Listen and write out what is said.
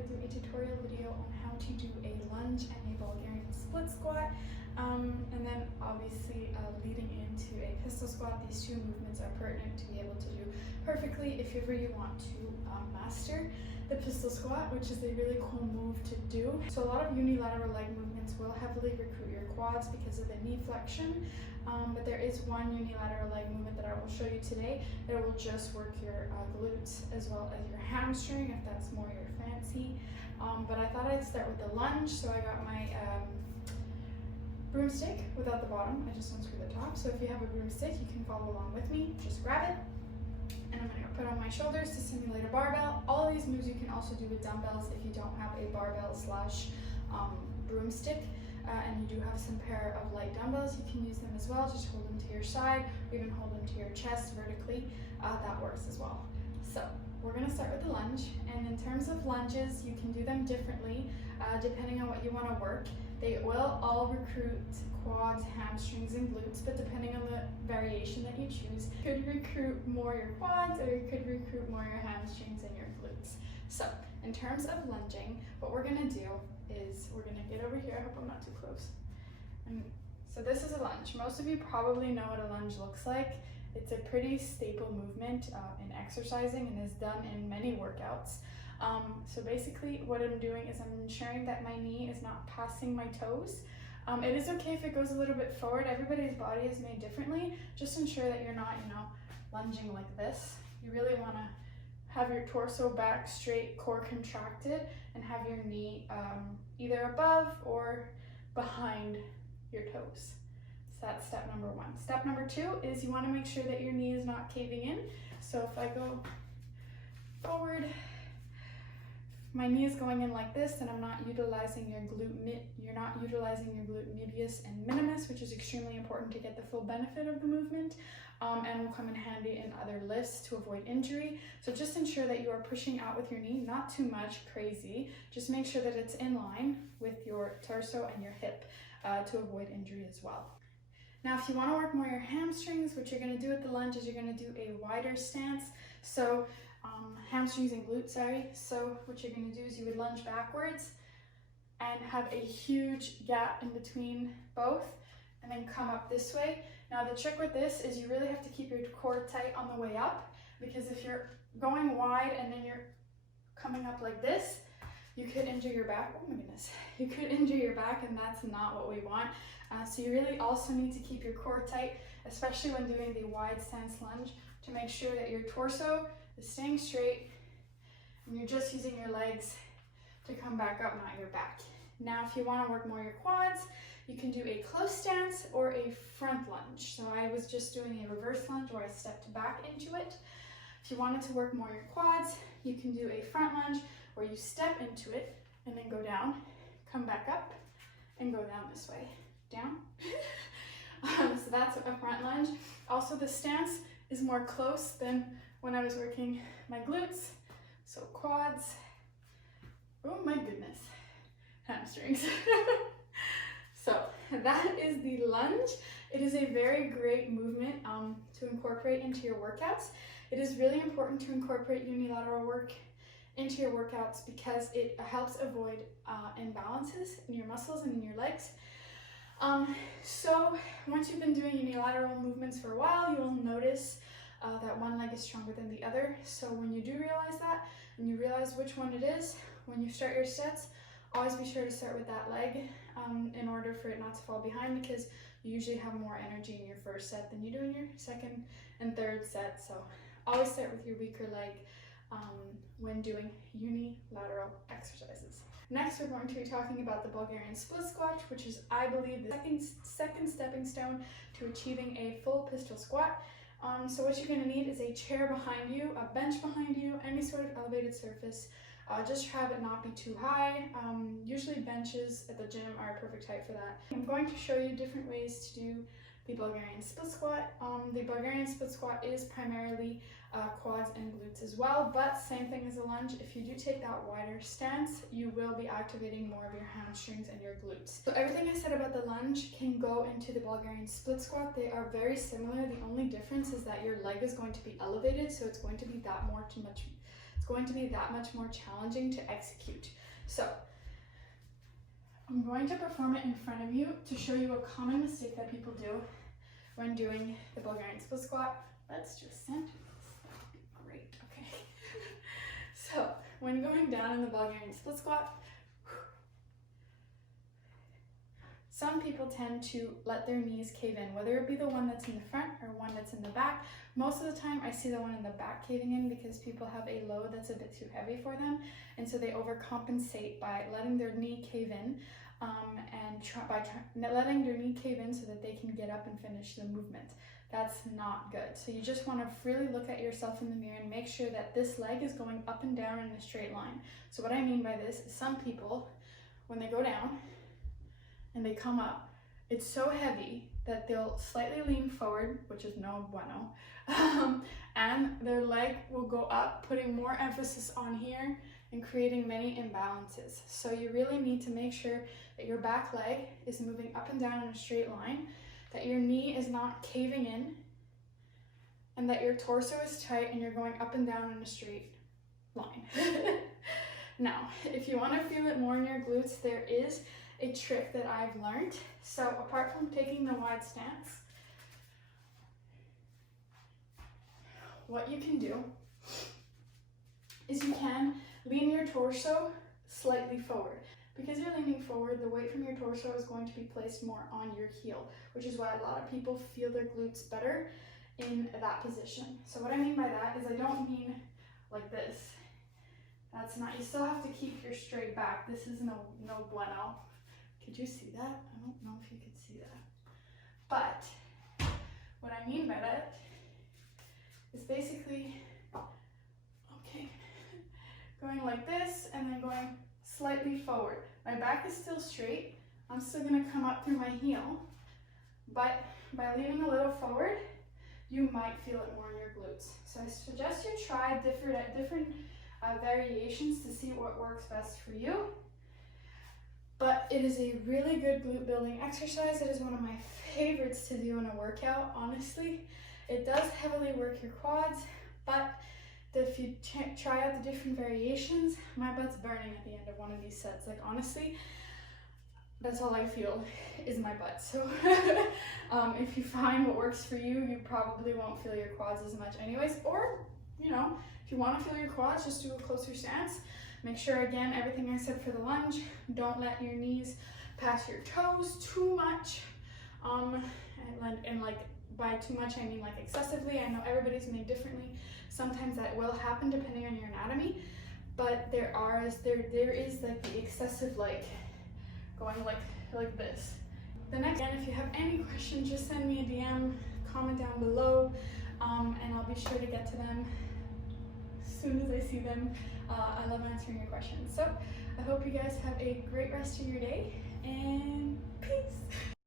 to do a tutorial video on how to do a lunge and a Bulgarian split squat. And then obviously leading into a pistol squat. These two movements are pertinent to be able to do perfectly if ever you want to master the pistol squat, which is a really cool move to do. So a lot of unilateral leg movements will heavily recruit your quads because of the knee flexion, but there is one unilateral leg movement that I will show you today that will just work your glutes as well as your hamstring if that's more your fancy. But I thought I'd start with the lunge, so I got my broomstick without the bottom. I just unscrew the top. So if you have a broomstick, you can follow along with me. Just grab it, and I'm going to put on my shoulders to simulate a barbell. All of these moves you can also do with dumbbells if you don't have a barbell slash broomstick, and you do have some pair of light dumbbells. You can use them as well. Just hold them to your side, or even hold them to your chest vertically. That works as well. So we're going to start with the lunge, and in terms of lunges, you can do them differently depending on what you want to work. They will all recruit quads, hamstrings, and glutes, but depending on the variation that you choose, you could recruit more your quads, or you could recruit more your hamstrings and your glutes. So in terms of lunging, what we're gonna do is we're gonna get over here. I hope I'm not too close. And so this is a lunge. Most of you probably know what a lunge looks like. It's a pretty staple movement in exercising and is done in many workouts. So basically what I'm doing is I'm ensuring that my knee is not passing my toes. It is okay if it goes a little bit forward. Everybody's body is made differently. Just ensure that you're not, lunging like this. You really want to have your torso back straight, core contracted, and have your knee either above or behind your toes. So that's step number one. Step number two is you want to make sure that your knee is not caving in. So if I go forward, my knee is going in like this, and I'm not utilizing your glute medius and minimus, which is extremely important to get the full benefit of the movement, and will come in handy in other lifts to avoid injury. So just ensure that you are pushing out with your knee, not too much crazy. Just make sure that it's in line with your torso and your hip to avoid injury as well. Now, if you want to work more your hamstrings, what you're going to do with the lunge is you're going to do a wider stance. So hamstrings and glutes, So what you're going to do is you would lunge backwards and have a huge gap in between both, and then come up this way. Now the trick with this is you really have to keep your core tight on the way up, because if you're going wide and then you're coming up like this, you could injure your back. Oh my goodness. You could injure your back, and that's not what we want. So you really also need to keep your core tight, especially when doing the wide stance lunge, to make sure that your torso is staying straight and you're just using your legs to come back up, not your back. Now, if you want to work more your quads, you can do a close stance or a front lunge. So I was just doing a reverse lunge where I stepped back into it. If you wanted to work more your quads, you can do a front lunge where you step into it and then go down, come back up, and go down this way. Down. So that's a front lunge. Also, the stance is more close than when I was working my glutes. So quads, oh my goodness, hamstrings. So that is the lunge. It is a very great movement to incorporate into your workouts. It is really important to incorporate unilateral work into your workouts because it helps avoid imbalances in your muscles and in your legs. So once you've been doing unilateral movements for a while, you will notice that one leg is stronger than the other. So when you do realize that, and you realize which one it is, when you start your sets, always be sure to start with that leg in order for it not to fall behind, because you usually have more energy in your first set than you do in your second and third set. So always start with your weaker leg when doing unilateral exercises. Next, we're going to be talking about the Bulgarian split squat, which is, I believe, the second stepping stone to achieving a full pistol squat. So what you're going to need is a chair behind you, a bench behind you, any sort of elevated surface. Just have it not be too high. Usually benches at the gym are a perfect height for that. I'm going to show you different ways to do the Bulgarian split squat. The Bulgarian split squat is primarily quads and glutes as well, but same thing as a lunge. If you do take that wider stance, you will be activating more of your hamstrings and your glutes. So everything I said about the lunge can go into the Bulgarian split squat. They are very similar. The only difference is that your leg is going to be elevated, so it's going to be going to be that much more challenging to execute. So I'm going to perform it in front of you to show you a common mistake that people do when doing the Bulgarian split squat. Let's just center this. Great, okay. So when going down in the Bulgarian split squat, some people tend to let their knees cave in, whether it be the one that's in the front or one that's in the back. Most of the time I see the one in the back caving in because people have a load that's a bit too heavy for them, and so they overcompensate by letting their knee cave in letting their knee cave in so that they can get up and finish the movement. That's not good. So you just want to really look at yourself in the mirror and make sure that this leg is going up and down in a straight line. So what I mean by this is some people, when they go down and they come up, it's so heavy that they'll slightly lean forward, which is no bueno, and their leg will go up, putting more emphasis on here and creating many imbalances. So you really need to make sure that your back leg is moving up and down in a straight line, that your knee is not caving in, and that your torso is tight and you're going up and down in a straight line. Now, if you want to feel it more in your glutes, there is a trick that I've learned. So apart from taking the wide stance, what you can do is you can lean your torso slightly forward. Because you're leaning forward, the weight from your torso is going to be placed more on your heel, which is why a lot of people feel their glutes better in that position. So what I mean by that is I don't mean like this. That's not, you still have to keep your straight back. This is no bueno. Could you see that? I don't know if you could see that. But what I mean by that is basically, okay, going like this and then going slightly forward. My back is still straight. I'm still gonna come up through my heel, but by leaning a little forward, you might feel it more in your glutes. So I suggest you try different variations to see what works best for you. But it is a really good glute building exercise. It is one of my favorites to do in a workout, honestly. It does heavily work your quads, but if you try out the different variations, my butt's burning at the end of one of these sets. Like honestly, that's all I feel is my butt. So if you find what works for you, you probably won't feel your quads as much anyways. Or, you know, if you want to feel your quads, just do a closer stance. Make sure, again, everything I said for the lunge, don't let your knees pass your toes too much. And like by too much, I mean like excessively. I know everybody's made differently. Sometimes that will happen depending on your anatomy, but there is like the excessive, like going like this. The next, and if you have any questions, just send me a DM, comment down below, and I'll be sure to get to them as soon as I see them. I love answering your questions. So I hope you guys have a great rest of your day, and peace.